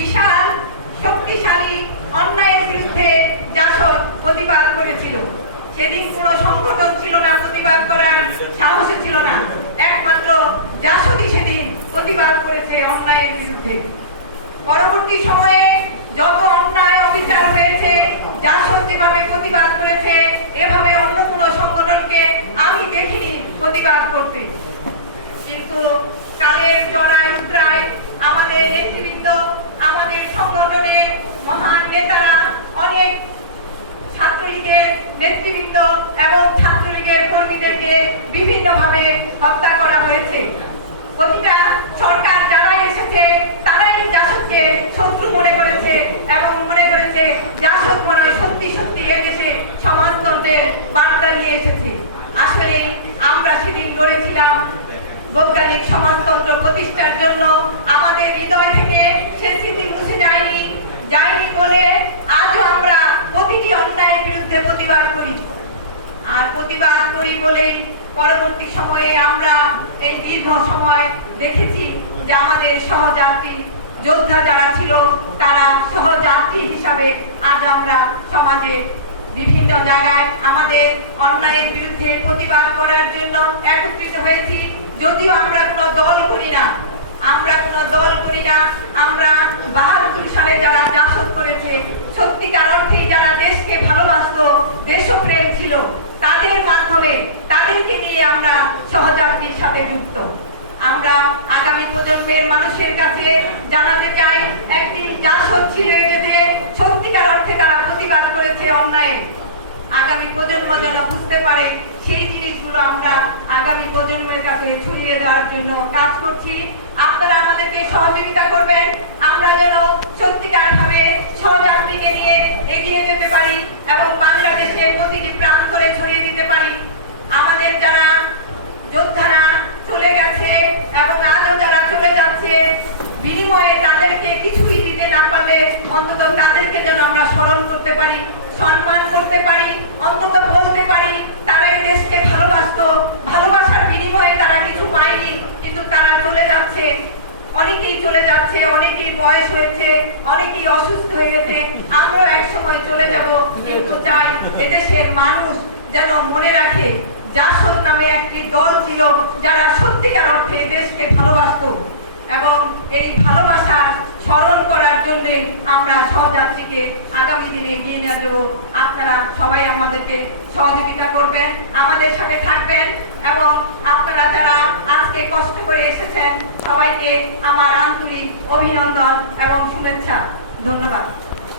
বিশাল শক্তিশালী অন্যায়ের বিরুদ্ধে জাসদ প্রতিবাদ করেছিল। সেদিন কোনো সংগঠন ছিল না প্রতিবাদ করার, সাহসে ছিল না, একমাত্র জাসদই সেদিন প্রতিবাদ করেছে অন্যায়ের বিরুদ্ধে। পরবর্তী সময়ে যত অন্যায় অবিচার হয়েছে, জাসদ যেভাবে প্রতিবাদ করেছে এভাবে অন্য কোনো সংগঠনকে আমি দেখিনি প্রতিবাদ করতে। কিন্তু কালের জড়ায় উতরায় আমাদের নেতৃবৃন্দ, আমাদের সংগঠনের মহান নেতারা, অনেক ছাত্রলীগের নেতৃবৃন্দ এবং ছাত্রলীগের কর্মীদেরকে বিভিন্নভাবে হত্যা করা হয়েছে। প্রতিটা সরকার যারাই এসেছে তারাই জাসদকে শত্রু মনে করেছে এবং মনে করেছে জাসদ মনে হয় সত্যি সত্যি এদেশে সমাজতন্ত্রের বার্তা নিয়ে এসেছে। আসলে আমরা সেদিন লড়েছিলাম বৈজ্ঞানিক সমাজতন্ত্র প্রতিষ্ঠার জন্য। আমাদের হৃদয় থেকে সে স্মৃতি মুছে যায়নি বলে আজও আমরা প্রতিটি অন্যায়ের বিরুদ্ধে প্রতিবাদ করি। আর প্রতিবাদ করি বলে পরবর্তী সময়ে আমরা এই দীর্ঘ সময় দেখেছি যে আমাদের সহযাত্রী যোদ্ধা যারা ছিল তারা সহযাত্রী হিসাবে আজ আমরা সমাজে বিভিন্ন জায়গায় আমাদের অন্যায়ের বিরুদ্ধে প্রতিবাদ করার জন্য একত্রিত হয়েছি। যদিও আমরা কোনো দল করি না, আমরা ৭২ সালে যারা জাসদ করেছে, সত্যিকার অর্থেই যারা দেশকে ভালোবাসতো, দেশপ্রেম ছিল, তাদের মাধ্যমে তাদেরকে নিয়ে আমরা সহযাত্রীর সাথে যুক্ত। আমরা আগামী প্রজন্মের মানুষের কাছে জানাতে চাই, একদিন জাসদ ছিল এদেশে, সত্যিকার অর্থে তারা প্রতিবাদ করেছে অন্যায়। আগামী প্রজন্ম যেন বুঝতে পারে, সেই জিনিসগুলো আমরা আগামী প্রজন্মের কাছে ছড়িয়ে দেওয়ার জন্য কাজ করছি। আপনারা আমাদেরকে সহযোগিতা করবেন, আমরা যেন সত্যিকার ভাবে সহযাত্রীকে নিয়ে এগিয়ে যেতে পারি এবং বাংলাদেশের প্রতিটি প্রান্তরে ছড়িয়ে দিতে পারি। আমাদের যারা যোদ্ধারা চলে গেছে এবং আজও যারা চলে যাচ্ছে, বিনিময়ে তাদেরকে কিছুই দিতে না পারলে অন্তত তাদেরকে যেন আমরা স্মরণ করতে পারি, সম্মান করতে পারি, অন্তত বলতে পারি তারা এই দেশকে ভালোবাসতো, ভালোবাসার বিনিময়ে তারা কিছু পায়নি, কিন্তু তারা চলে যাচ্ছে। অনেকেই চলে যাচ্ছে, অনেকেই বয়স হয়েছে, অনেকেই অসুস্থ হয়ে গেছে, আমরাও একসময় চলে যাব। কিন্তু চাই এদেশের মানুষ যেন মনে রাখে জাসদ নামে একটি দল ছিল যারা সত্যিকার অর্থে দেশকে ভালোবাসতো, এবং এই ভালোবাসা স্মরণ করার জন্য আমরা সহযাত্রীকে আগামী দিনে এগিয়ে নিয়ে যাব। আপনারা সবাই আমাদেরকে সহযোগিতা করবেন, আমাদের সাথে থাকবেন, এবং আপনারা যারা আজকে কষ্ট করে এসেছেন সবাইকে আমার আন্তরিক অভিনন্দন এবং শুভেচ্ছা। ধন্যবাদ।